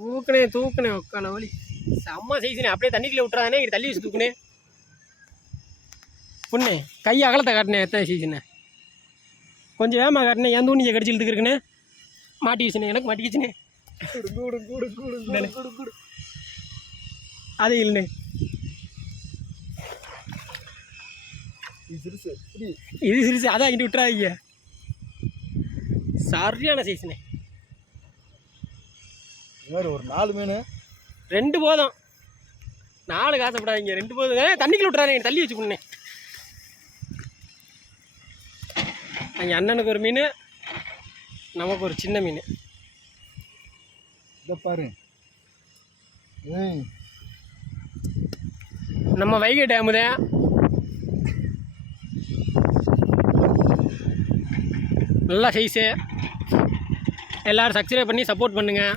தூக்குனே உட்கால வலி செம்ம சைஸ்ண்ணே. அப்படியே தண்ணிக்குள்ளே விட்டுறாதானே, இங்கே தள்ளி வச்சு தூக்குனே. பொண்ணு கை அகலத்தை காட்டினேன். எத்தனை சைஸ்ண்ணே கொஞ்சம் வேமா காட்டினேன். என் தூணியை கடிச்சு இழுத்துக்கிறேன்னு மாட்டிக்கிச்சுண்ணே. எனக்கு மாட்டிக்கிச்சுண்ணே. அது இல்லைண்ணே, இது சிறுசு. அதான் இங்கிட்டு விட்டுறாதீங்க. சரியான சைஸ்ண்ணே. ஒரு 4 மீன் 2 போதும். 4 காசப்படாதீங்க, 2 போதும். தண்ணிக்குள்ள விட்டுறாதே, தள்ளி வச்சு பொண்ணே. அங்கே அண்ணனுக்கு ஒரு மீன், நமக்கு ஒரு சின்ன மீன். இதை பாரு. நம்ம வைகை டேமு தான். நல்லா சைஸு. எல்லோரும் சப்ஸ்கிரைப் பண்ணி சப்போர்ட் பண்ணுங்கள்.